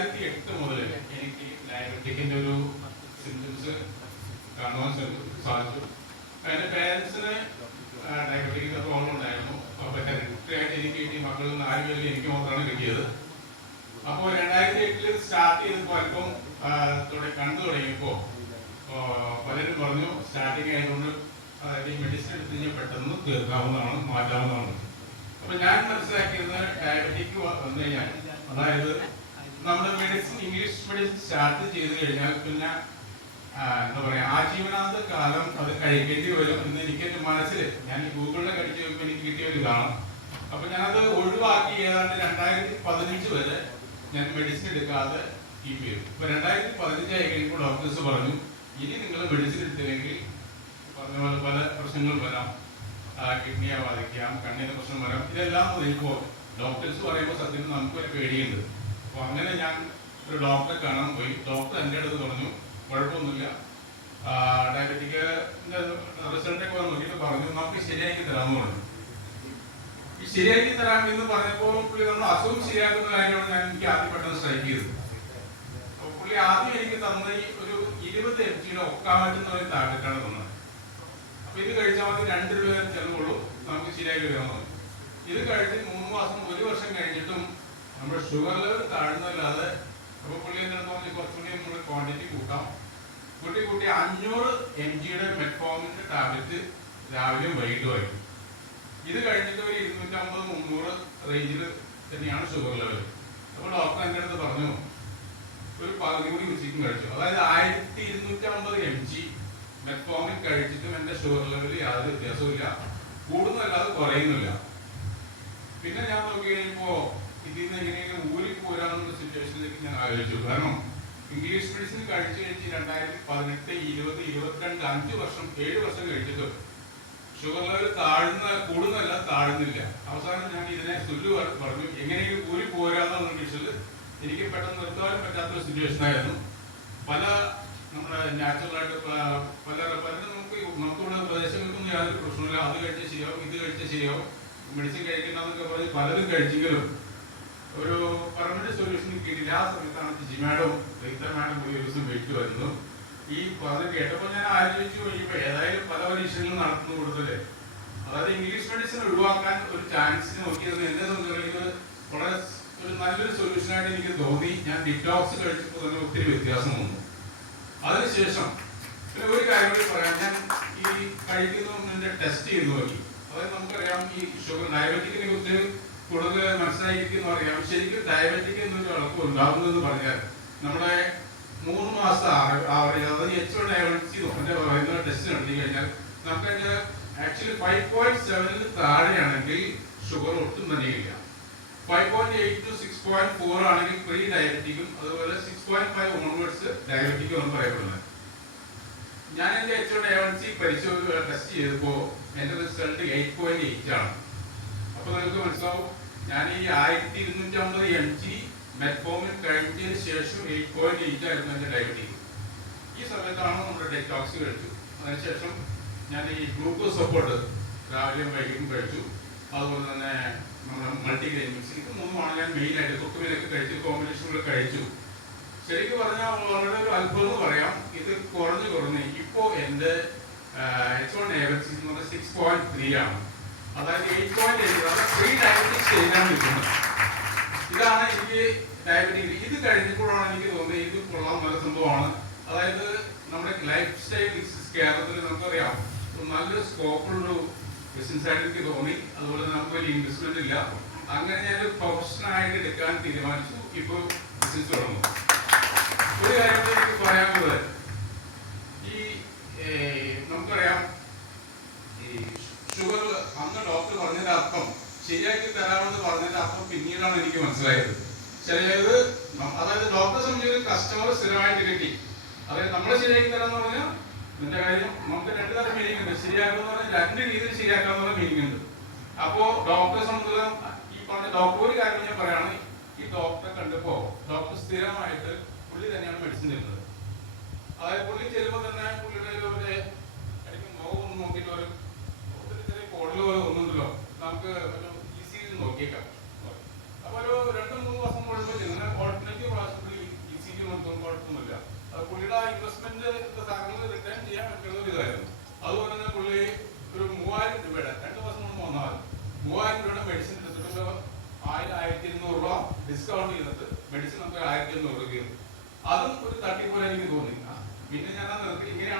2008 മുതൽ എനിക്ക് ഡയബറ്റിക്കിന്റെ ഒരു സിംറ്റംസ് കാണുവാൻ സാധിച്ചു. എൻ്റെ പേരൻസിന് ഡയബറ്റിക്കിന്റെ പ്രോബ്ലം ഉണ്ടായിരുന്നു. അപ്പോൾ കൃത്യമായിട്ട് എനിക്ക് കിട്ടിയ മക്കളിൽ 4 പേരിൽ എനിക്ക് മാത്രമാണ് കിട്ടിയത്. അപ്പോൾ 2008 സ്റ്റാർട്ട് ചെയ്തപ്പോൾ അല്പം കണ്ടു തുടങ്ങിയപ്പോൾ പലരും പറഞ്ഞു സ്റ്റാർട്ടിങ് ആയതുകൊണ്ട് അതായത് മെഡിസിൻ എടുത്ത് കഴിഞ്ഞാൽ പെട്ടെന്ന് തീർക്കാവുന്നതാണ്, മാറ്റാവുന്നതാണ്. അപ്പൊ ഞാൻ മനസ്സിലാക്കിയത് ഡയബറ്റിക് വന്നു കഴിഞ്ഞാൽ അതായത് നമ്മുടെ മെഡിസിൻ ഇംഗ്ലീഷ് മെഡിസിൻ സ്റ്റാർട്ട് ചെയ്ത് കഴിഞ്ഞാൽ പിന്നെ എന്താ പറയാ ആജീവനാന്ത കാലം അത് കഴിക്കേണ്ടി വരും എന്ന് എനിക്ക് എന്റെ മനസ്സിൽ ഞാൻ ഗൂഗിളിൽ കടിച്ചു നോക്കുമ്പോൾ എനിക്ക് കിട്ടിയ ഒരു ഇതാണ്. അപ്പൊ ഞാനത് ഒഴിവാക്കി ഏതാണ്ട് 2015 വരെ ഞാൻ മെഡിസിൻ എടുക്കാതെ കീപ്പ് ചെയ്തു. ഇപ്പൊ 2015 ആയി കഴിയുമ്പോൾ ഡോക്ടേഴ്സ് പറഞ്ഞു ഇനി നിങ്ങൾ മെഡിസിൻ എടുത്തില്ലെങ്കിൽ പറഞ്ഞ പോലെ പല പ്രശ്നങ്ങൾ വരാം, കിഡ്നിയെ ബാധിക്കാം, കണ്ണിന് പ്രശ്നം വരാം. ഇതെല്ലാം ഇപ്പോൾ ഡോക്ടേഴ്സ് പറയുമ്പോൾ സത്യത്തിൽ നമുക്കൊരു പേടിയുണ്ട്. അപ്പോൾ അങ്ങനെ ഞാൻ ഒരു ഡോക്ടറെ കാണാൻ പോയി. ഡോക്ടർ എൻ്റെ അടുത്ത് പറഞ്ഞു കുഴപ്പമൊന്നുമില്ല, ഡയബറ്റിക് റിസൾട്ടൊക്കെ നോക്കിയിട്ട് പറഞ്ഞു നമുക്ക് ശരിയാക്കി തരാമെന്ന് പറഞ്ഞു. ഈ ശരിയാക്കി തരാമെന്ന് പറഞ്ഞപ്പോൾ പുള്ളി നമ്മൾ അസുഖം ശരിയാക്കുന്ന കാര്യമാണ് എനിക്ക് ആദ്യം പെട്ടെന്ന് സ്ട്രൈക്ക് ചെയ്തത്. അപ്പോൾ പുള്ളി ആദ്യം എനിക്ക് തന്നത് ഒരു 20 mg ഒക്കാമറ്റ് എന്ന് പറയുന്ന ടാബ്ലറ്റാണ് തന്നത്. അപ്പൊ ഇത് കഴിച്ചാൽ മതി, 2 രൂപ ചെലവുള്ളൂ, നമുക്ക് ശരിയാക്കി വരാമെന്ന്. ഇത് കഴിച്ച് 3 മാസം 1 വർഷം കഴിഞ്ഞിട്ടും നമ്മുടെ ഷുഗർ ലെവൽ താഴ്ന്നല്ലാതെ. അപ്പൊ പുള്ളി എന്താണെന്ന് പറഞ്ഞാൽ കുറച്ചുകൂടി നമ്മൾ ക്വാണ്ടിറ്റി കൂട്ടാം, കൂട്ടി 500 mg മെറ്റ്ഫോമിന്റെ ടാബ്ലറ്റ് രാവിലെയും വൈകിട്ടുമായി. ഇത് കഴിഞ്ഞിട്ട് ഒരു 250-300 റേഞ്ചിൽ തന്നെയാണ് ഷുഗർ ലെവൽ. അപ്പോൾ ഡോക്ടർ എൻ്റെ അടുത്ത് പറഞ്ഞു ഒരു പകുതി കൂടി ഉച്ചയ്ക്കും കഴിച്ചു. അതായത് 1250 mg മെറ്റ്ഫോമിൻ കഴിച്ചിട്ടും എൻ്റെ ഷുഗർ ലെവലിൽ യാതൊരു വ്യത്യാസവും, കൂടുന്നല്ലാതെ കുറയുന്നില്ല. പിന്നെ ഞാൻ നോക്കി കഴിയുമ്പോൾ ഇതിൽ നിന്ന് എങ്ങനെയെങ്കിലും ഊരിപ്പോരാന്നുള്ള സിറ്റുവേഷനിലേക്ക് ഞാൻ ആലോചിച്ചു. കാരണം ഇംഗ്ലീഷ് മെഡിസിൻ കഴിച്ചു 2018, 20, 22, 5 വർഷം 7 വർഷം കഴിച്ചിട്ട് ഷുഗർ ലെവൽ കൂടുന്നല്ല താഴ്ന്നില്ല. അവസാനം ഞാൻ ഇതിനെ സുല്ലു പറഞ്ഞു എങ്ങനെയെങ്കിലും ഊരിപ്പോരാന്നുള്ള വിഷയത്തിൽ എനിക്ക് പെട്ടെന്ന് നിർത്താനും പറ്റാത്തൊരു സിറ്റുവേഷൻ ആയിരുന്നു. പല നമ്മുടെ നാച്ചുറലായിട്ട് പലരും നമുക്കിവിടെ പ്രദേശങ്ങൾക്കൊന്നും യാതൊരു പ്രശ്നമില്ല, അത് കഴിച്ചാൽ ശരിയാവും, ഇത് കഴിച്ചാൽ ശരിയാവും, മെഡിസിൻ കഴിക്കണമെന്നൊക്കെ പറഞ്ഞ് പലരും കഴിച്ചെങ്കിലും ഒരു പെർമനന്റ് സൊല്യൂഷൻ കിട്ടിയില്ല. ആ സമയത്താണ് ജിമാഡും മാഡം ഒരു ദിവസം വെയിറ്റ് വരുന്നു. ഈ പറഞ്ഞ് കേട്ടപ്പോൾ ഞാൻ ആലോചിച്ചു ഇപ്പൊ ഏതായാലും പല പരീക്ഷകളും നടത്തുന്നു കൂടുതല്, അതായത് ഇംഗ്ലീഷ് മെഡിസിൻ ഒഴിവാക്കാൻ ഒരു ചാൻസ് നോക്കിയത് എന്നെ സംബന്ധിക്കുന്നത് വളരെ ഒരു നല്ലൊരു സൊല്യൂഷനായിട്ട് എനിക്ക് തോന്നി. ഞാൻ ഡിറ്റോക്സ് കഴിച്ചപ്പോൾ തന്നെ ഒത്തിരി വ്യത്യാസം വന്നു. അതിനുശേഷം പിന്നെ ഒരു കാര്യം കൂടി പറയാം, ഞാൻ ഈ കഴിക്കുന്നതിന്റെ ടെസ്റ്റ് ചെയ്ത് നോക്കി. അതായത് നമുക്കറിയാം ഈ ഷുഗർ ഡയബറ്റിക്കിനെ കുറിച്ച് കൂടുതൽ മനസ്സിലായിരിക്കുന്ന അറിയാം. ശരിക്കും ഡയബറ്റിക് എന്നൊരു അളവ് ഉണ്ടാകുന്നതെന്ന് പറഞ്ഞാൽ നമ്മുടെ 3 മാസം ആവറേജ്, അതായത് HbA1c പറയുന്ന ടെസ്റ്റ് നടത്തി കഴിഞ്ഞാൽ നമുക്ക് അതിന്റെ ആക്ച്വലി 5.7 താഴെയാണെങ്കിൽ ഷുഗർ ഒട്ടും തന്നെയില്ല. 5.8 to 6.4 ആണെങ്കിൽ പ്രീ ഡയബറ്റിക്കും അതുപോലെ 6.5 ഓൺവേർഡ്സ് ഡയബറ്റിക്കും എന്ന് പറയപ്പെടുന്നത്. ഞാൻ എന്റെ HbA1c ടെസ്റ്റ് ചെയ്തപ്പോൾ എന്റെ റിസൾട്ട് 8.8 ആണ്. അപ്പൊ നിങ്ങൾക്ക് മനസ്സിലാവും ഞാൻ ഈ 1250 mg മെറ്റ്ഫോമിൻ കഴിച്ചതിന് ശേഷം 8.8 ആയിരുന്നു എന്റെ ഡയബറ്റിക്. ഈ സമയത്താണ് നമ്മുടെ ഡെറ്റോക്സ് കഴിച്ചു. അതിനുശേഷം ഞാൻ ഈ ഗ്ലൂക്കോസ് സപ്പോർട്ട് രാവിലെയും വൈകിട്ടും കഴിച്ചു. അതുപോലെ തന്നെ നമ്മുടെ മൾട്ടിഗ്രെയിൻ മിക്സ്, ഇത് 3 ഞാൻ മെയിനായിട്ട് കുക്കുമീനൊക്കെ കഴിച്ചു, കോമ്പിനേഷനുകൾ കഴിച്ചു. ശരിക്കും പറഞ്ഞാൽ വളരെ ഒരു അത്ഭുതം എന്ന് പറയാം, ഇത് കുറഞ്ഞ് ഇപ്പോ എന്റെ H1A1C എന്ന് പറഞ്ഞാൽ 6.3 ആണ്. അതായത് 8.8 പ്രീ ഡയബറ്റിക് സ്റ്റേജിലാണ് നിൽക്കുന്നത്. ഇതാണ് എനിക്ക് ഡയബറ്റിക്. ഇത് കഴിഞ്ഞപ്പോഴാണ് എനിക്ക് തോന്നിയത് ഇത് കൊള്ളാൻ നല്ല സംഭവമാണ്. അതായത് നമ്മുടെ ലൈഫ് സ്റ്റൈൽ ഡിസീസ് കേരളത്തിൽ നമുക്കറിയാം നല്ലൊരു സ്കോപ്പുള്ളൊരു ബിസിനസ് ആയിട്ട് എനിക്ക് തോന്നി. അതുപോലെ നമുക്ക് വലിയ ഇൻവെസ്റ്റ്മെന്റ് ഇല്ല. അങ്ങനെ ഞാൻ പ്രൊഫഷണലായിട്ട് എടുക്കാൻ തീരുമാനിച്ചു. ഇപ്പോൾ ബിസിനസ് തുടങ്ങും. ഒരു കാര്യം എനിക്ക് പറയാനുള്ളത്, ഈ നമുക്കറിയാം ഈ ഷുഗർ അന്ന് ഡോക്ടർ പറഞ്ഞതിന്റെ അർത്ഥം ശരിയാക്കി തരാമെന്ന് പറഞ്ഞതിന്റെ അർത്ഥം പിന്നീടാണ് എനിക്ക് മനസ്സിലായത്. ചിലത് അതായത് ഡോക്ടറെ സംബന്ധിച്ച് കസ്റ്റമർ സ്ഥിരമായിട്ട് കിട്ടി, അതായത് നമ്മളെ ശരിയാക്കി തരാന്ന് പറഞ്ഞാൽ ഇതിന്റെ കാര്യം നമുക്ക് 2 തരം മീനിങ് ഉണ്ട്. ശരിയാക്കുക എന്ന് പറഞ്ഞാൽ 2 രീതിയിൽ ശരിയാക്കാന്നുള്ള മീനിങ് ഉണ്ട്. അപ്പോ ഡോക്ടറെ സംബന്ധിച്ച് ഈ പറഞ്ഞ ഡോക്ടർ ഒരു കാര്യം ഞാൻ പറയാണ്, ഈ ഡോക്ടറെ കണ്ടപ്പോ ഡോക്ടർ സ്ഥിരമായിട്ട് പുള്ളി തന്നെയാണ് മെഡിസിൻ തരുന്നത്. അതായത് പുള്ളി ചെല്ലുമ്പോൾ തന്നെ പുള്ളിയുടെ ഒരു ഇടയ്ക്ക് മുഖം നോക്കിയിട്ട് ഒരു ചെറിയ കോഡിൽ പോലെ ഒന്നുണ്ടല്ലോ, നമുക്ക് ഈസി നോക്കിയേക്കാം. അപ്പൊ ഒരു 2-3 മാസം കഴിയുമ്പോൾ ഇങ്ങനെ ഓൾട്ടർനേറ്റീവ് ഡിസ്കൗണ്ട് ചെയ്തിട്ട് മെഡിസിൻ നമുക്ക് 1100 രൂപ. അതും ഒരു തട്ടിപ്പോലെ എനിക്ക് തോന്നി. പിന്നെ ഞാൻ നിർത്തി ഇങ്ങനെയാണ്